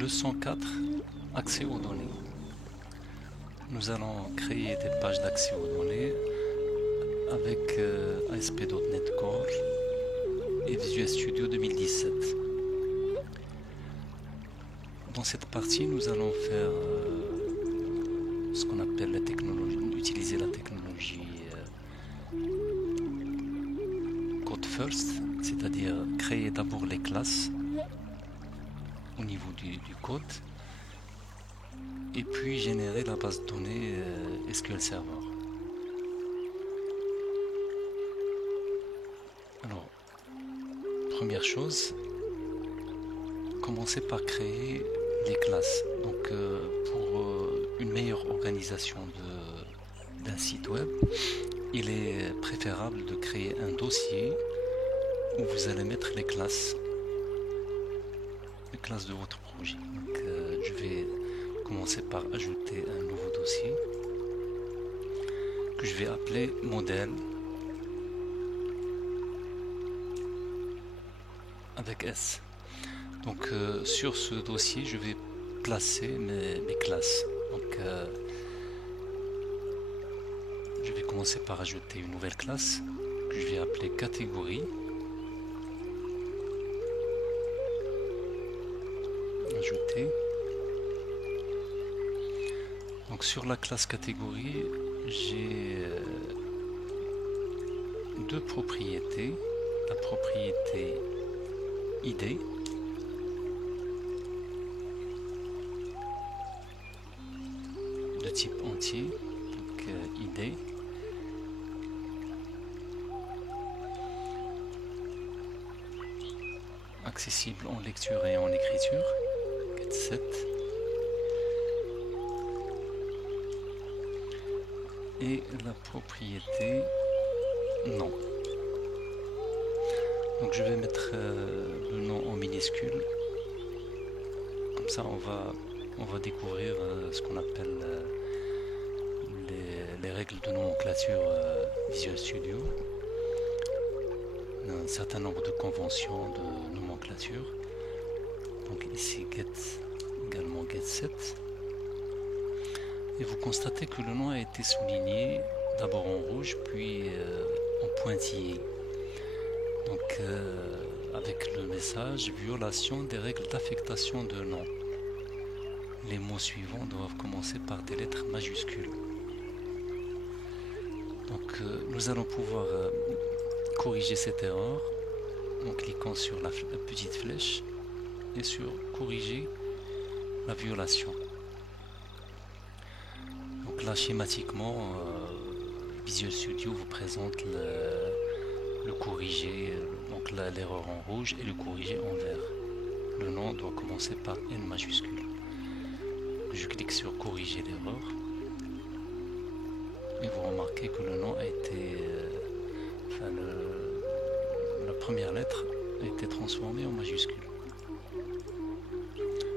Leçon 4, accès aux données. Nous allons créer des pages d'accès aux données avec ASP.NET Core et Visual Studio 2017. Dans cette partie, nous allons faire ce qu'on appelle la technologie, utiliser la technologie Code First, c'est-à-dire créer d'abord les classes au niveau du code et puis générer la base de données SQL Server. Alors, première chose, commencer par créer les classes. Donc, pour une meilleure organisation d'un site web, il est préférable de créer un dossier où vous allez mettre les classes de votre projet. Donc, je vais commencer par ajouter un nouveau dossier que je vais appeler modèle avec S. Donc sur ce dossier je vais placer mes classes. Donc je vais commencer par ajouter une nouvelle classe que je vais appeler catégorie. Ajouter. Donc sur la classe catégorie, j'ai deux propriétés. La propriété ID de type entier, donc ID, accessible en lecture et en écriture, get7, et la propriété nom. Donc je vais mettre le nom en minuscule, comme ça on va découvrir ce qu'on appelle les règles de nomenclature Visual Studio, un certain nombre de conventions de nomenclature. Donc ici get également get7, et vous constatez que le nom a été souligné d'abord en rouge puis en pointillé. Donc avec le message violation des règles d'affectation de nom. Les mots suivants doivent commencer par des lettres majuscules. Donc nous allons pouvoir corriger cette erreur en cliquant sur la petite flèche et sur corriger la violation. Donc là schématiquement Visual Studio vous présente le corrigé, donc l'erreur en rouge, et le corrigé en vert. Le nom doit commencer par N majuscule. Je clique sur corriger l'erreur et vous remarquez que le nom a été, la première lettre a été transformée en majuscule.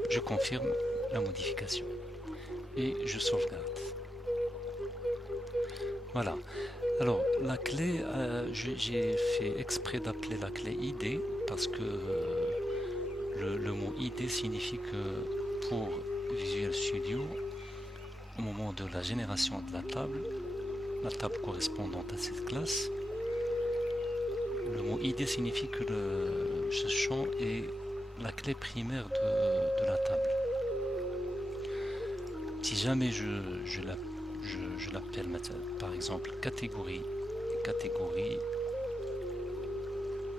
Je confirme la modification et je sauvegarde. Voilà. Alors la clé, j'ai fait exprès d'appeler la clé ID parce que le mot ID signifie que pour Visual Studio, au moment de la génération de la table correspondante à cette classe, le mot ID signifie que ce champ est la clé primaire de la table. Si jamais je l'appelle par exemple catégorie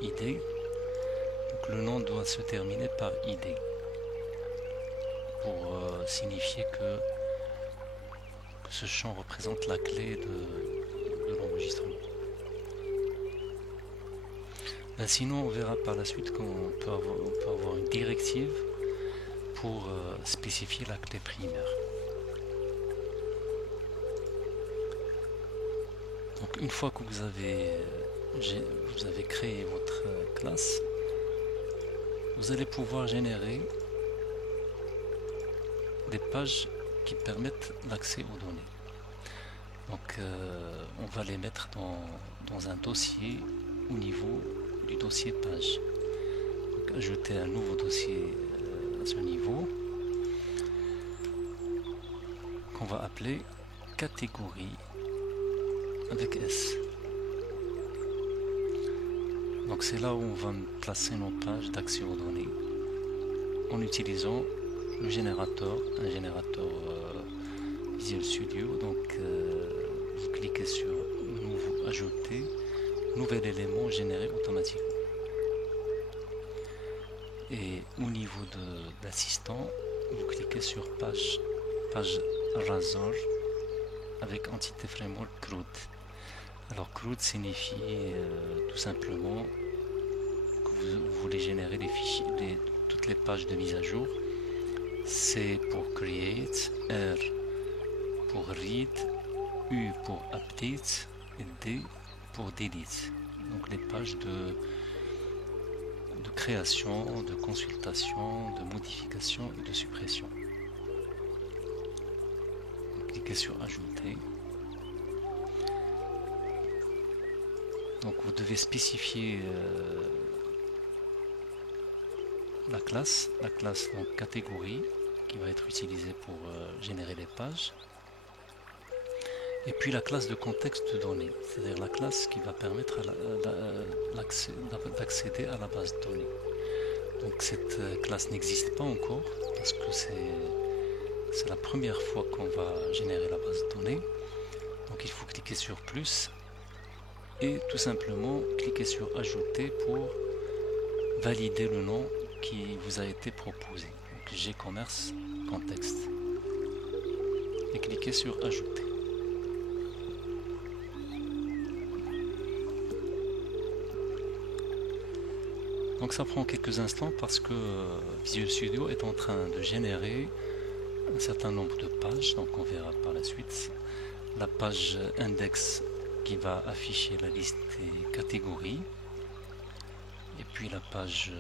ID, donc le nom doit se terminer par ID pour signifier que ce champ représente la clé de l'enregistrement. Sinon on verra par la suite qu'on peut avoir une directive pour spécifier la clé primaire. Donc une fois que vous avez créé votre classe, vous allez pouvoir générer des pages qui permettent l'accès aux données. Donc on va les mettre dans un dossier au niveau du dossier page. Donc, ajouter un nouveau dossier à ce niveau. va appeler catégorie avec S. Donc c'est là où on va placer nos pages d'accès aux données en utilisant le générateur, un générateur Visual Studio. Donc vous cliquez sur nouveau, ajouter, nouvel élément généré automatiquement. Et au niveau d'assistant, vous cliquez sur page Razor avec entité framework CRUD. Alors CRUD signifie tout simplement que vous voulez générer les fichiers, toutes les pages de mise à jour. C pour create, R pour read, U pour update et D pour delete. Donc les pages de création, de consultation, de modification et de suppression. Cliquez sur ajouter. Donc vous devez spécifier la classe donc catégorie qui va être utilisée pour générer les pages, et puis la classe de contexte de données, c'est-à-dire la classe qui va permettre d'accéder à la base de données. Donc cette classe n'existe pas encore parce que c'est la première fois qu'on va générer la base de données. Donc il faut cliquer sur plus et tout simplement cliquer sur ajouter pour valider le nom qui vous a été proposé. Donc G-commerce contexte et cliquez sur ajouter. Donc ça prend quelques instants parce que Visual Studio est en train de générer un certain nombre de pages. Donc on verra par la suite la page index qui va afficher la liste des catégories, et puis la page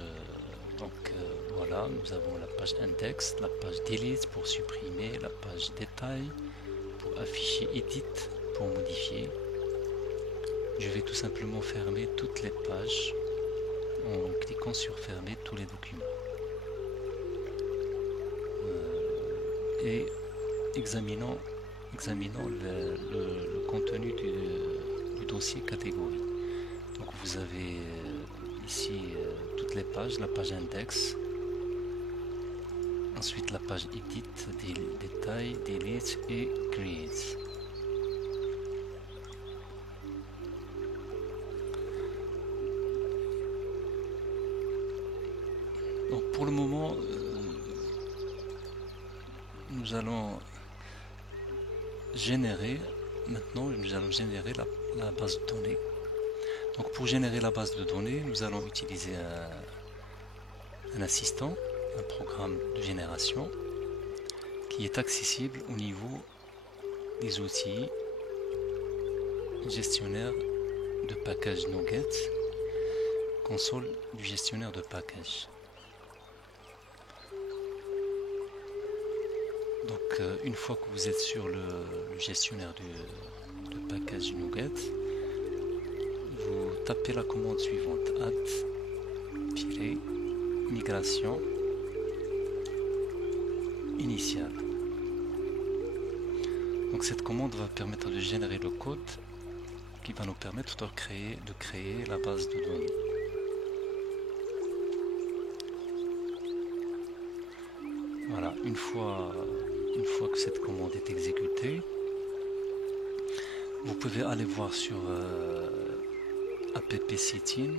voilà, nous avons la page index, la page delete pour supprimer, la page détail pour afficher, edit pour modifier. Je vais tout simplement fermer toutes les pages en cliquant sur fermer tous les documents et examinons le contenu du dossier catégorie. Donc vous avez ici toutes les pages, la page index, ensuite la page edit, détail, delete et create. Donc pour le moment nous allons générer la base de données. Donc pour générer la base de données, nous allons utiliser un assistant, un programme de génération qui est accessible au niveau des outils gestionnaire de package NuGet, console du gestionnaire de package. Donc une fois que vous êtes sur le gestionnaire de package NuGet, vous tapez la commande suivante, add-migration initiale. Donc cette commande va permettre de générer le code qui va nous permettre de créer la base de données. Voilà, une fois que cette commande est exécutée, vous pouvez aller voir sur app setting.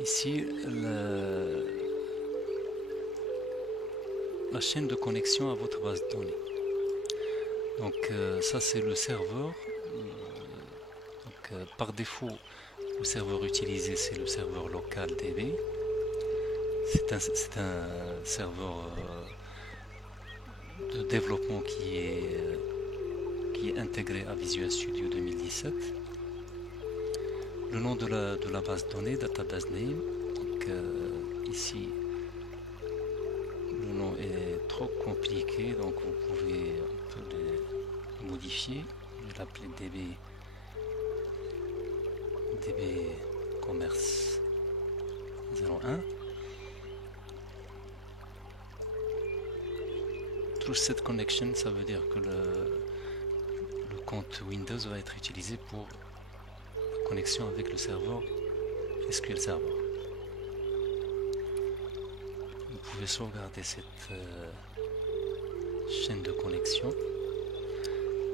Ici, la chaîne de connexion à votre base de données. Donc ça c'est le serveur. Par défaut, le serveur utilisé c'est le serveur local DB. C'est un serveur de développement qui est intégré à Visual Studio 2017. Le nom de la base de données, database name. Donc, ici, le nom est trop compliqué, donc vous pouvez un peu le modifier. Je vais l'appeler DB Commerce. 01. True Set Connection, ça veut dire que le compte Windows va être utilisé pour la connexion avec le serveur SQL Server. Vous pouvez sauvegarder cette chaîne de connexion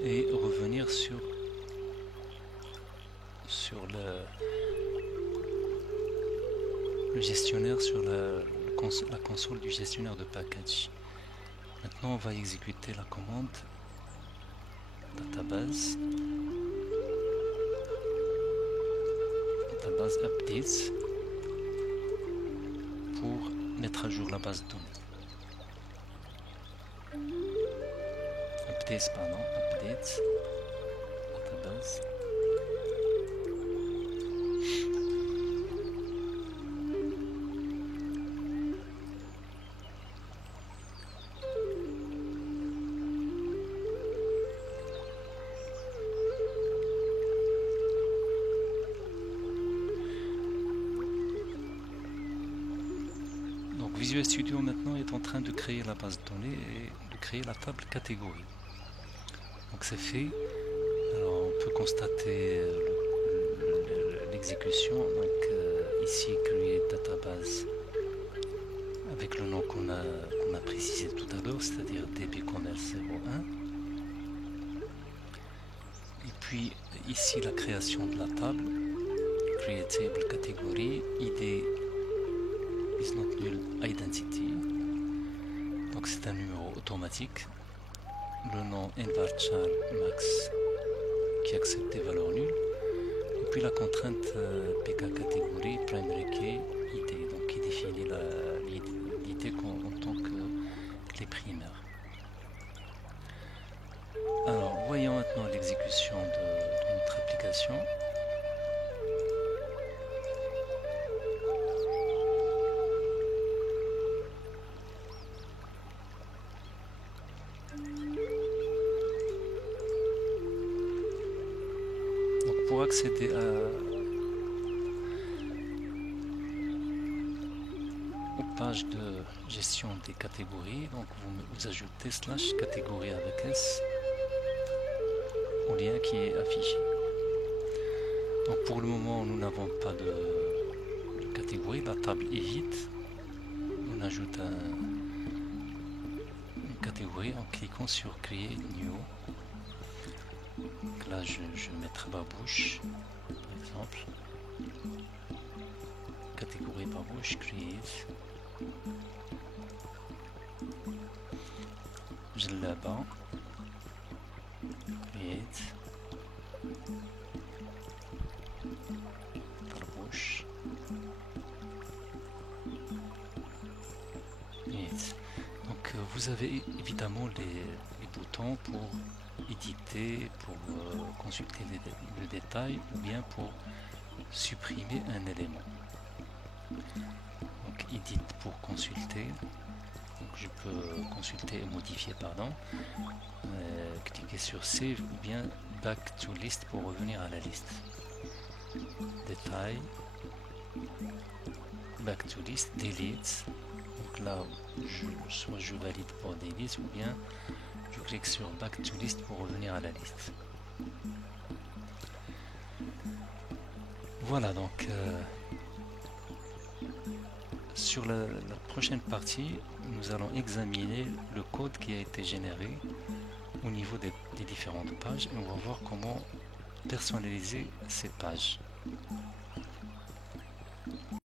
et revenir sur le gestionnaire, sur la console du gestionnaire de package. Maintenant on va exécuter la commande database updates pour mettre à jour la base de données. Updates database. Visual Studio maintenant est en train de créer la base de données et de créer la table catégorie. Donc c'est fait. Alors on peut constater l'exécution. Donc ici create database avec le nom qu'on a précisé tout à l'heure, c'est-à-dire dbcommerce 01. Et puis ici la création de la table, create table catégorie, id is not null identity, donc c'est un numéro automatique, le nom varchar max qui accepte des valeurs nulles, et puis la contrainte pk catégorie primary key id, donc qui définit l'id en tant que clé primaire. Alors voyons maintenant l'exécution de notre application. Pour accéder aux pages de gestion des catégories, donc vous ajoutez / catégorie avec S au lien qui est affiché. Donc pour le moment nous n'avons pas de catégorie, la table est vide. On ajoute une catégorie en cliquant sur Create New. Donc là je vais mettre babouche par exemple, catégorie babouche, create, je là-bas, create, babouche, create. Donc vous avez évidemment les boutons pour éditer, pour consulter le détail ou bien pour supprimer un élément. Donc edit pour consulter, donc je peux consulter et modifier, pardon, cliquer sur save ou bien back to list pour revenir à la liste. Détail, back to list, delete, donc là soit je valide pour delete ou bien je clique sur Back to List pour revenir à la liste. Voilà, donc sur la prochaine partie, nous allons examiner le code qui a été généré au niveau des différentes pages et on va voir comment personnaliser ces pages.